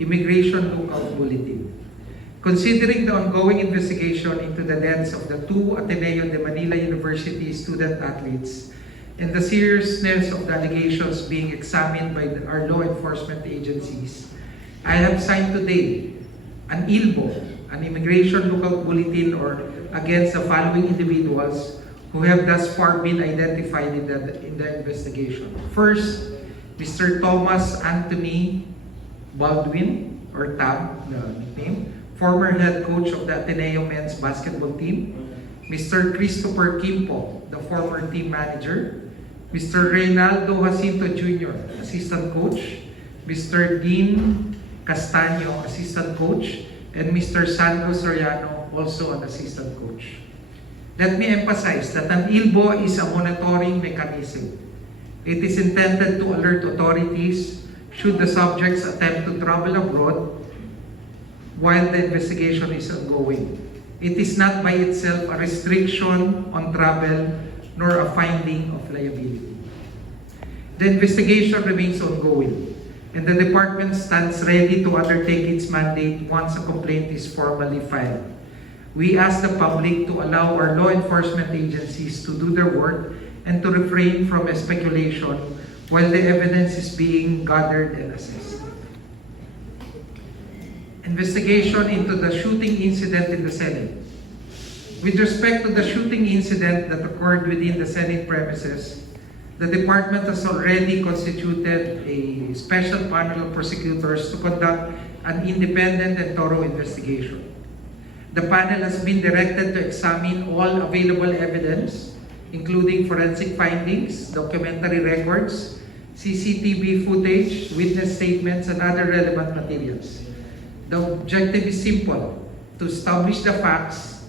Immigration Lookout Bulletin. Considering the ongoing investigation into the deaths of the two Ateneo de Manila University student athletes and the seriousness of the allegations being examined by our law enforcement agencies, I have signed today an ILBO, an Immigration Lookout Bulletin, against the following individuals who have thus far been identified in the investigation. First, Mr. Thomas Anthony Baldwin, or Tab, the nickname, former head coach of the Ateneo men's basketball team. Mr. Christopher Kimpo, the former team manager. Mr. Reynaldo Jacinto Jr., assistant coach. Mr. Dean Castaño, assistant coach. And Mr. Sandro Soriano, also an assistant coach. Let me emphasize that an ILBO is a monitoring mechanism. It is intended to alert authorities should the subjects attempt to travel abroad while the investigation is ongoing. It is not by itself a restriction on travel nor a finding of liability. The investigation remains ongoing, and the department stands ready to undertake its mandate once a complaint is formally filed. We ask the public to allow our law enforcement agencies to do their work and to refrain from speculation while the evidence is being gathered and assessed. Investigation into the shooting incident in the Senate. With respect to the shooting incident that occurred within the Senate premises, the department has already constituted a special panel of prosecutors to conduct an independent and thorough investigation. The panel has been directed to examine all available evidence, including forensic findings, documentary records, CCTV footage, witness statements, and other relevant materials. The objective is simple: to establish the facts